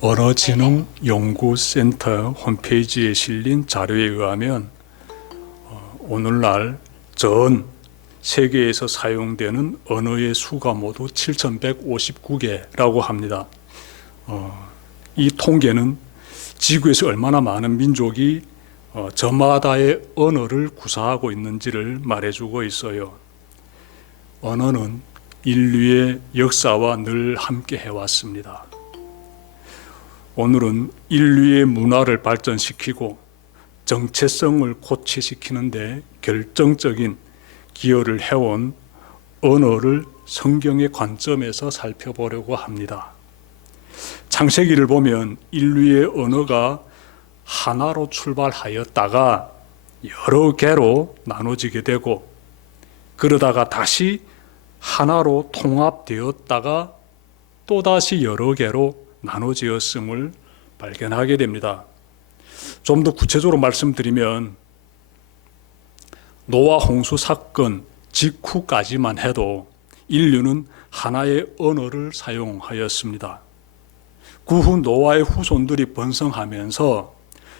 언어지능연구센터 홈페이지에 실린 자료에 의하면 오늘날 전 세계에서 사용되는 언어의 수가 모두 7,159개라고 합니다. 이 통계는 지구에서 얼마나 많은 민족이 저마다의 언어를 구사하고 있는지를 말해주고 있어요. 언어는 인류의 역사와 늘 함께 해왔습니다. 오늘은 인류의 문화를 발전시키고 정체성을 고취시키는 데 결정적인 기여를 해온 언어를 성경의 관점에서 살펴보려고 합니다. 창세기를 보면 인류의 언어가 하나로 출발하였다가 여러 개로 나눠지게 되고 그러다가 다시 하나로 통합되었다가 또다시 여러 개로 나눠지었음을 발견하게 됩니다. 좀 더 구체적으로 말씀드리면 노아 홍수 사건 직후까지만 해도 인류는 하나의 언어를 사용하였습니다. 그 후 노아의 후손들이 번성하면서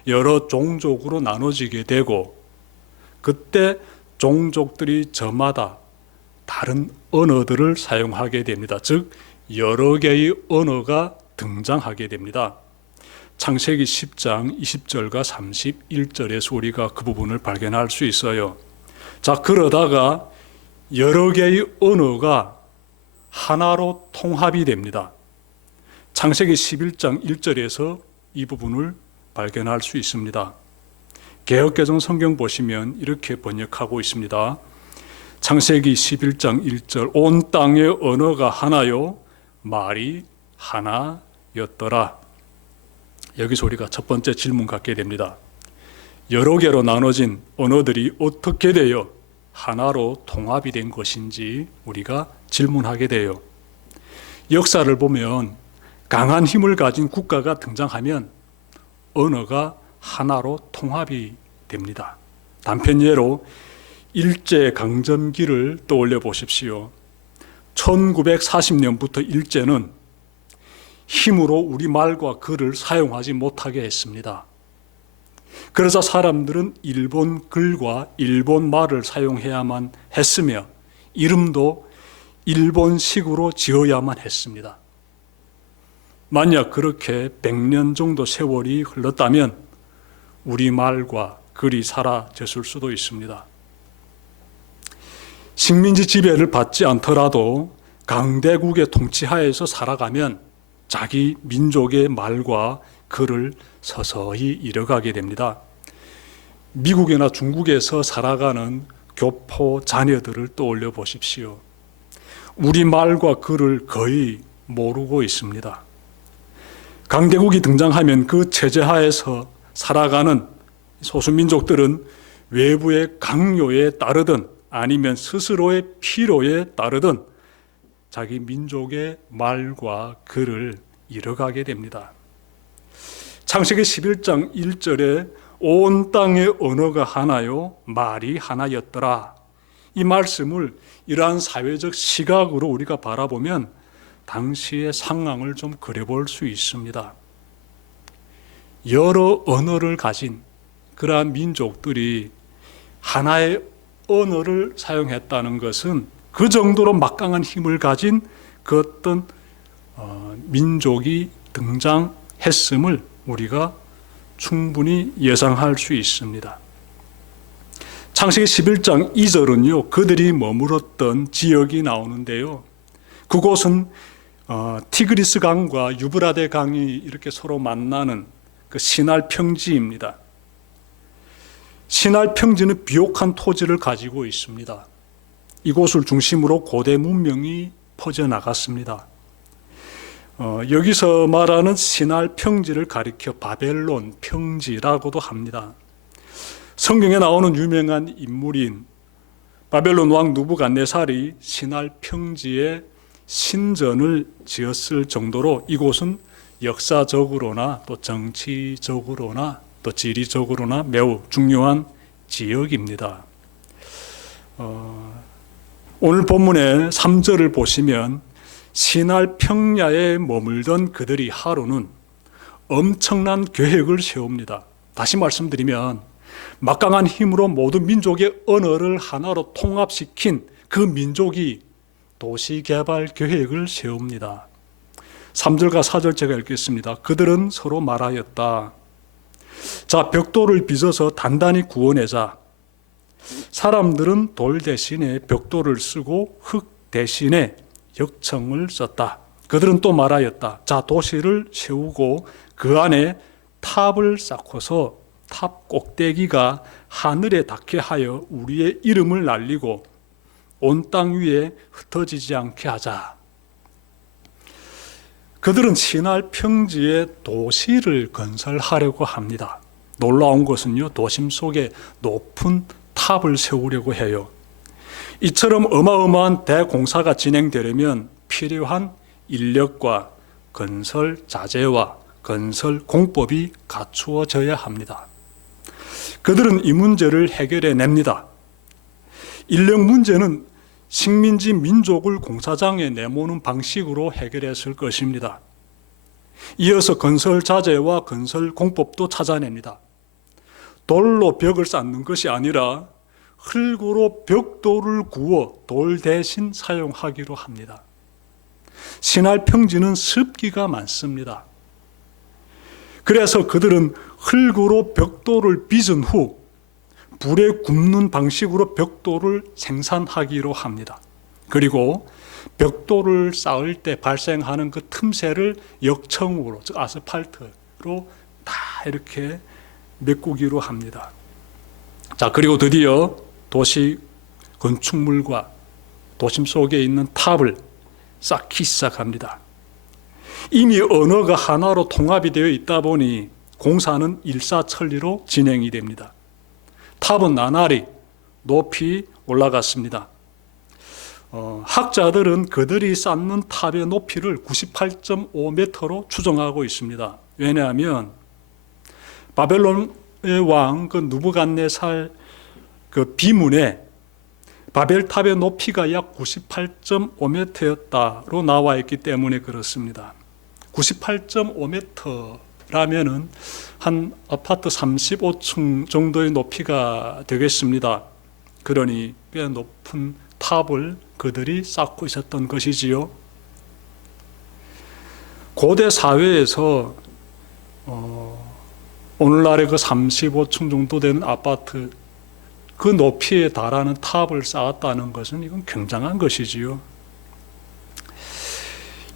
여러 종족으로 나눠지게 되고 그때 종족들이 저마다 다른 언어들을 사용하게 됩니다. 즉 여러 개의 언어가 등장하게 됩니다. 창세기 10장 20절과 31절에서 우리가 그 부분을 발견할 수 있어요. 자, 그러다가 여러 개의 언어가 하나로 통합이 됩니다. 창세기 11장 1절에서 이 부분을 발견할 수 있습니다. 개역개정 성경 보시면 이렇게 번역하고 있습니다. 창세기 11장 1절 온 땅의 언어가 하나요 말이 하나였더라. 여기서 우리가 첫 번째 질문 갖게 됩니다. 여러 개로 나눠진 언어들이 어떻게 되어 하나로 통합이 된 것인지 우리가 질문하게 돼요. 역사를 보면 강한 힘을 가진 국가가 등장하면 언어가 하나로 통합이 됩니다. 단편 예로 일제강점기를 떠올려 보십시오. 1940년부터 일제는 힘으로 우리말과 글을 사용하지 못하게 했습니다. 그래서 사람들은 일본 글과 일본 말을 사용해야만 했으며 이름도 일본식으로 지어야만 했습니다. 만약 그렇게 100년 정도 세월이 흘렀다면 우리말과 글이 사라졌을 수도 있습니다. 식민지 지배를 받지 않더라도 강대국의 통치하에서 살아가면 자기 민족의 말과 글을 서서히 잃어가게 됩니다. 미국이나 중국에서 살아가는 교포 자녀들을 떠올려 보십시오. 우리말과 글을 거의 모르고 있습니다. 강대국이 등장하면 그 체제 하에서 살아가는 소수민족들은 외부의 강요에 따르든 아니면 스스로의 필요에 따르든 자기 민족의 말과 글을 잃어가게 됩니다. 창세기 11장 1절에 온 땅의 언어가 하나요 말이 하나였더라. 이 말씀을 이러한 사회적 시각으로 우리가 바라보면 당시의 상황을 좀 그려볼 수 있습니다. 여러 언어를 가진 그러한 민족들이 하나의 언어를 사용했다는 것은 그 정도로 막강한 힘을 가진 그 어떤 민족이 등장했음을 우리가 충분히 예상할 수 있습니다. 창세기 11장 2절은요, 그들이 머물었던 지역이 나오는데요. 그곳은 티그리스 강과 유브라데 강이 이렇게 서로 만나는 그 시날 평지입니다. 시날 평지는 비옥한 토지를 가지고 있습니다. 이곳을 중심으로 고대 문명이 퍼져나갔습니다. 여기서 말하는 시날 평지를 가리켜 바벨론 평지라고도 합니다. 성경에 나오는 유명한 인물인 바벨론 왕 느부갓네살이 시날 평지에 신전을 지었을 정도로 이곳은 역사적으로나 또 정치적으로나 또 지리적으로나 매우 중요한 지역입니다. 오늘 본문의 3절을 보시면 시날 평야에 머물던 그들이 하루는 엄청난 계획을 세웁니다. 다시 말씀드리면 막강한 힘으로 모든 민족의 언어를 하나로 통합시킨 그 민족이 도시개발 계획을 세웁니다. 3절과 4절 제가 읽겠습니다. 그들은 서로 말하였다. 자, 벽돌을 빚어서 단단히 구워내자. 사람들은 돌 대신에 벽돌을 쓰고 흙 대신에 역청을 썼다. 그들은 또 말하였다. 자, 도시를 세우고 그 안에 탑을 쌓고서 탑 꼭대기가 하늘에 닿게 하여 우리의 이름을 날리고 온 땅 위에 흩어지지 않게 하자. 그들은 시날 평지에 도시를 건설하려고 합니다. 놀라운 것은요, 도심 속에 높은 탑을 세우려고 해요. 이처럼 어마어마한 대공사가 진행되려면 필요한 인력과 건설 자재와 건설 공법이 갖추어져야 합니다. 그들은 이 문제를 해결해 냅니다. 인력 문제는 식민지 민족을 공사장에 내모는 방식으로 해결했을 것입니다. 이어서 건설 자재와 건설 공법도 찾아냅니다. 돌로 벽을 쌓는 것이 아니라 흙으로 벽돌을 구워 돌 대신 사용하기로 합니다. 시날 평지는 습기가 많습니다. 그래서 그들은 흙으로 벽돌을 빚은 후 불에 굽는 방식으로 벽돌을 생산하기로 합니다. 그리고 벽돌을 쌓을 때 발생하는 그 틈새를 역청으로, 즉 아스팔트로 다 이렇게 메꾸기로 합니다. 자, 그리고 드디어 도시 건축물과 도심 속에 있는 탑을 쌓기 시작합니다. 이미 언어가 하나로 통합이 되어 있다 보니 공사는 일사천리로 진행이 됩니다. 탑은 나날이 높이 올라갔습니다. 학자들은 그들이 쌓는 탑의 높이를 98.5m로 추정하고 있습니다. 왜냐하면 바벨론의 왕 그 느부갓네살 그 비문에 바벨탑의 높이가 약 98.5m였다로 나와 있기 때문에 그렇습니다. 98.5m라면은 한 아파트 35층 정도의 높이가 되겠습니다. 그러니 꽤 높은 탑을 그들이 쌓고 있었던 것이지요. 고대 사회에서 오늘날의 그 35층 정도 되는 아파트 그 높이에 달하는 탑을 쌓았다는 것은 이건 굉장한 것이지요.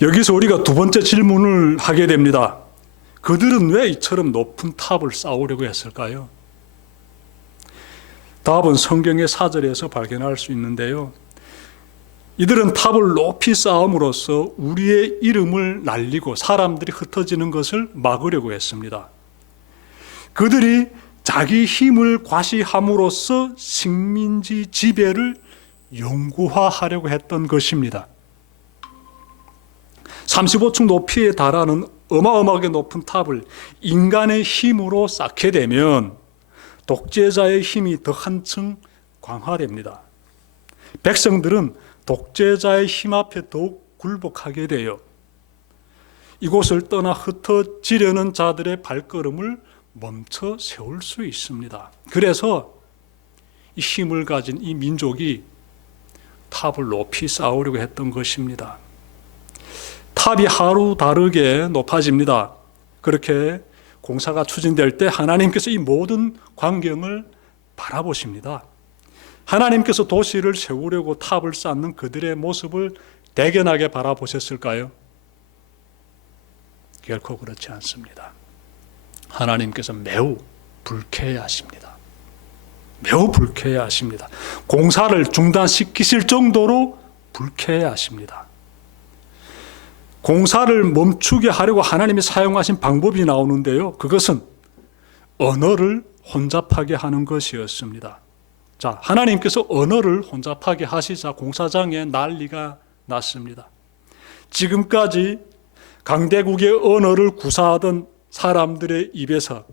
여기서 우리가 두 번째 질문을 하게 됩니다. 그들은 왜 이처럼 높은 탑을 쌓으려고 했을까요? 답은 성경의 사절에서 발견할 수 있는데요. 이들은 탑을 높이 쌓음으로써 우리의 이름을 날리고 사람들이 흩어지는 것을 막으려고 했습니다. 그들이 자기 힘을 과시함으로써 식민지 지배를 영구화하려고 했던 것입니다. 35층 높이에 달하는 어마어마하게 높은 탑을 인간의 힘으로 쌓게 되면 독재자의 힘이 더 한층 강화됩니다. 백성들은 독재자의 힘 앞에 더욱 굴복하게 돼요. 이곳을 떠나 흩어지려는 자들의 발걸음을 멈춰 세울 수 있습니다. 그래서 이 힘을 가진 이 민족이 탑을 높이 쌓으려고 했던 것입니다. 탑이 하루 다르게 높아집니다. 그렇게 공사가 추진될 때 하나님께서 이 모든 광경을 바라보십니다. 하나님께서 도시를 세우려고 탑을 쌓는 그들의 모습을 대견하게 바라보셨을까요? 결코 그렇지 않습니다. 하나님께서 매우 불쾌해하십니다. 매우 불쾌해하십니다. 공사를 중단시키실 정도로 불쾌해하십니다. 공사를 멈추게 하려고 하나님이 사용하신 방법이 나오는데요. 그것은 언어를 혼잡하게 하는 것이었습니다. 자, 하나님께서 언어를 혼잡하게 하시자 공사장에 난리가 났습니다. 지금까지 강대국의 언어를 구사하던 사람들의 입에서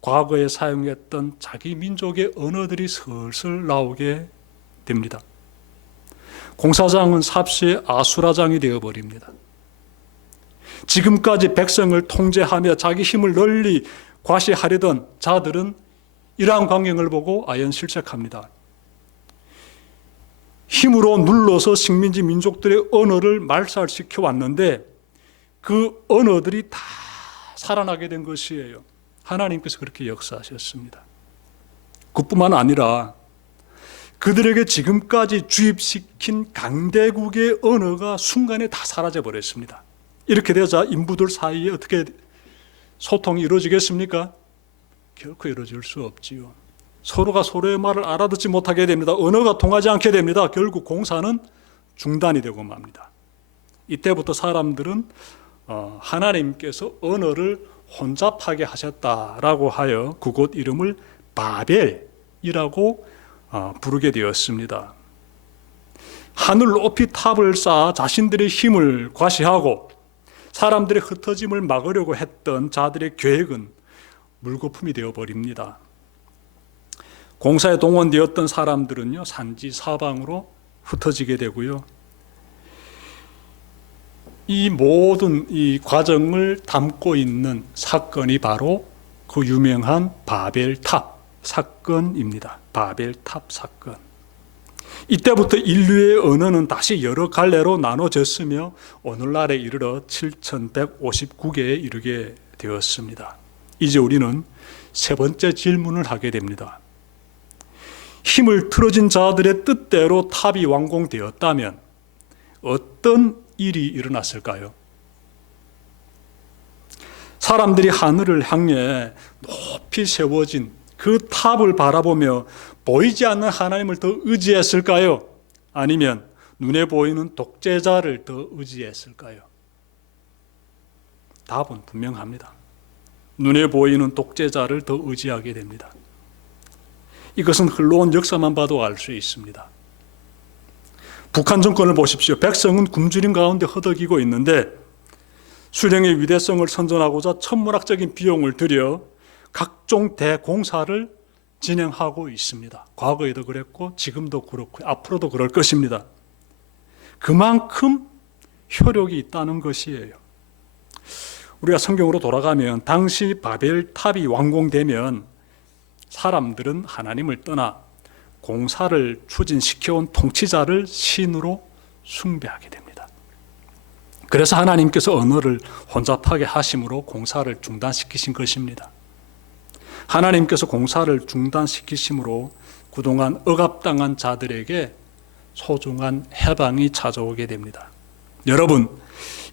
과거에 사용했던 자기 민족의 언어들이 슬슬 나오게 됩니다. 공사장은 삽시의 아수라장이 되어버립니다. 지금까지 백성을 통제하며 자기 힘을 널리 과시하려던 자들은 이러한 광경을 보고 아연실색합니다. 힘으로 눌러서 식민지 민족들의 언어를 말살시켜 왔는데 그 언어들이 다 살아나게 된 것이에요. 하나님께서 그렇게 역사하셨습니다. 그뿐만 아니라 그들에게 지금까지 주입시킨 강대국의 언어가 순간에 다 사라져 버렸습니다. 이렇게 되자 인부들 사이에 어떻게 소통이 이루어지겠습니까? 결코 이루어질 수 없지요. 서로가 서로의 말을 알아듣지 못하게 됩니다. 언어가 통하지 않게 됩니다. 결국 공사는 중단이 되고 맙니다. 이때부터 사람들은 하나님께서 언어를 혼잡하게 하셨다라고 하여 그곳 이름을 바벨이라고 부르게 되었습니다. 하늘 높이 탑을 쌓아 자신들의 힘을 과시하고 사람들의 흩어짐을 막으려고 했던 자들의 계획은 물거품이 되어버립니다. 공사에 동원되었던 사람들은요, 산지 사방으로 흩어지게 되고요. 이 모든 이 과정을 담고 있는 사건이 바로 그 유명한 바벨탑 사건입니다. 바벨탑 사건. 이때부터 인류의 언어는 다시 여러 갈래로 나눠졌으며 오늘날에 이르러 7159개에 이르게 되었습니다. 이제 우리는 세 번째 질문을 하게 됩니다. 힘을 틀어진 자들의 뜻대로 탑이 완공되었다면 어떤 일이 일어났을까요? 사람들이 하늘을 향해 높이 세워진 그 탑을 바라보며 보이지 않는 하나님을 더 의지했을까요? 아니면 눈에 보이는 독재자를 더 의지했을까요? 답은 분명합니다. 눈에 보이는 독재자를 더 의지하게 됩니다. 이것은 흘러온 역사만 봐도 알 수 있습니다. 북한 정권을 보십시오. 백성은 굶주림 가운데 허덕이고 있는데 수령의 위대성을 선전하고자 천문학적인 비용을 들여 각종 대공사를 진행하고 있습니다. 과거에도 그랬고 지금도 그렇고 앞으로도 그럴 것입니다. 그만큼 효력이 있다는 것이에요. 우리가 성경으로 돌아가면 당시 바벨탑이 완공되면 사람들은 하나님을 떠나 공사를 추진시켜온 통치자를 신으로 숭배하게 됩니다. 그래서 하나님께서 언어를 혼잡하게 하심으로 공사를 중단시키신 것입니다. 하나님께서 공사를 중단시키심으로 그동안 억압당한 자들에게 소중한 해방이 찾아오게 됩니다. 여러분,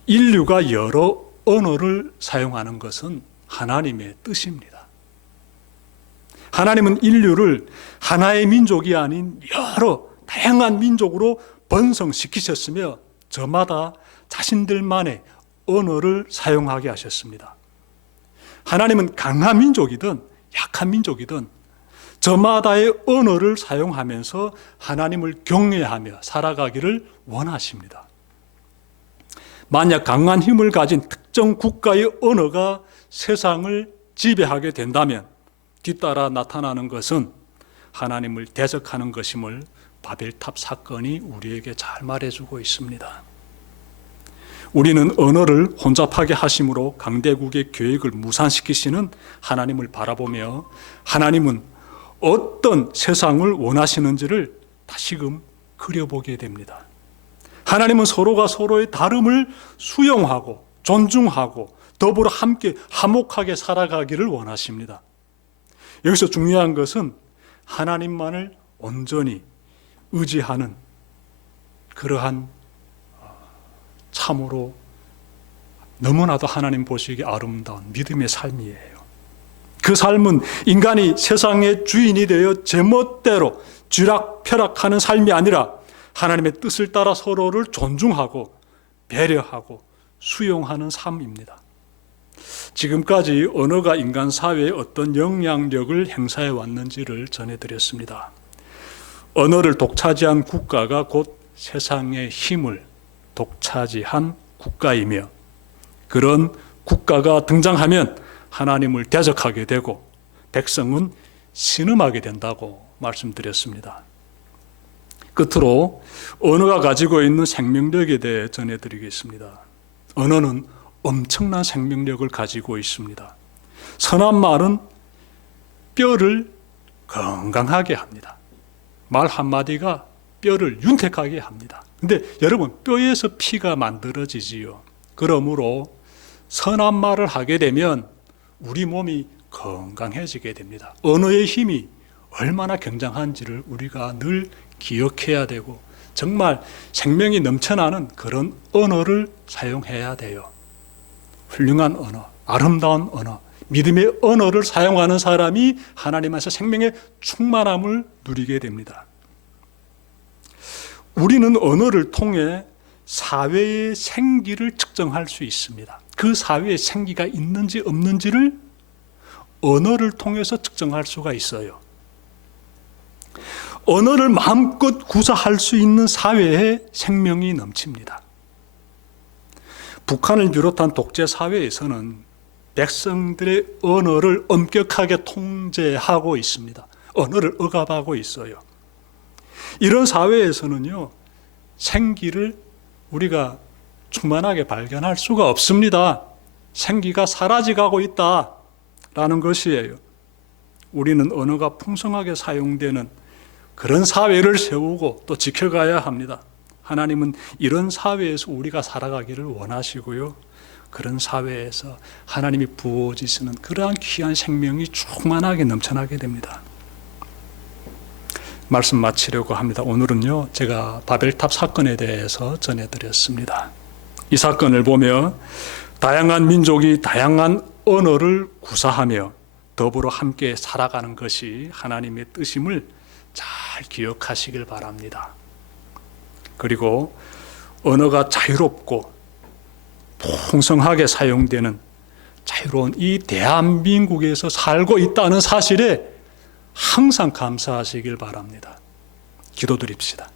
인류가 여러 언어를 사용하는 것은 하나님의 뜻입니다. 하나님은 인류를 하나의 민족이 아닌 여러 다양한 민족으로 번성시키셨으며 저마다 자신들만의 언어를 사용하게 하셨습니다. 하나님은 강한 민족이든 약한 민족이든 저마다의 언어를 사용하면서 하나님을 경외하며 살아가기를 원하십니다. 만약 강한 힘을 가진 특정 국가의 언어가 세상을 지배하게 된다면 뒤따라 나타나는 것은 하나님을 대적하는 것임을 바벨탑 사건이 우리에게 잘 말해주고 있습니다. 우리는 언어를 혼잡하게 하심으로 강대국의 계획을 무산시키시는 하나님을 바라보며 하나님은 어떤 세상을 원하시는지를 다시금 그려보게 됩니다. 하나님은 서로가 서로의 다름을 수용하고 존중하고 더불어 함께 화목하게 살아가기를 원하십니다. 여기서 중요한 것은 하나님만을 온전히 의지하는 그러한 참으로 너무나도 하나님 보시기에 아름다운 믿음의 삶이에요. 그 삶은 인간이 세상의 주인이 되어 제멋대로 쥐락펴락하는 삶이 아니라 하나님의 뜻을 따라 서로를 존중하고 배려하고 수용하는 삶입니다. 지금까지 언어가 인간 사회에 어떤 영향력을 행사해 왔는지를 전해드렸습니다. 언어를 독차지한 국가가 곧 세상의 힘을 독차지한 국가이며 그런 국가가 등장하면 하나님을 대적하게 되고 백성은 신음하게 된다고 말씀드렸습니다. 끝으로 언어가 가지고 있는 생명력에 대해 전해드리겠습니다. 언어는 엄청난 생명력을 가지고 있습니다. 선한 말은 뼈를 건강하게 합니다. 말 한마디가 뼈를 윤택하게 합니다. 근데 여러분, 뼈에서 피가 만들어지지요. 그러므로 선한 말을 하게 되면 우리 몸이 건강해지게 됩니다. 언어의 힘이 얼마나 굉장한지를 우리가 늘 기억해야 되고, 정말 생명이 넘쳐나는 그런 언어를 사용해야 돼요. 훌륭한 언어, 아름다운 언어, 믿음의 언어를 사용하는 사람이 하나님께서 생명의 충만함을 누리게 됩니다. 우리는 언어를 통해 사회의 생기를 측정할 수 있습니다. 그 사회에 생기가 있는지 없는지를 언어를 통해서 측정할 수가 있어요. 언어를 마음껏 구사할 수 있는 사회에 생명이 넘칩니다. 북한을 비롯한 독재 사회에서는 백성들의 언어를 엄격하게 통제하고 있습니다. 언어를 억압하고 있어요. 이런 사회에서는요, 생기를 우리가 충만하게 발견할 수가 없습니다. 생기가 사라져가고 있다라는 것이에요. 우리는 언어가 풍성하게 사용되는 그런 사회를 세우고 또 지켜가야 합니다. 하나님은 이런 사회에서 우리가 살아가기를 원하시고요. 그런 사회에서 하나님이 부어주시는 그러한 귀한 생명이 충만하게 넘쳐나게 됩니다. 말씀 마치려고 합니다. 오늘은요, 제가 바벨탑 사건에 대해서 전해드렸습니다. 이 사건을 보며 다양한 민족이 다양한 언어를 구사하며 더불어 함께 살아가는 것이 하나님의 뜻임을 잘 기억하시길 바랍니다. 그리고 언어가 자유롭고 풍성하게 사용되는 자유로운 이 대한민국에서 살고 있다는 사실에 항상 감사하시길 바랍니다. 기도드립시다.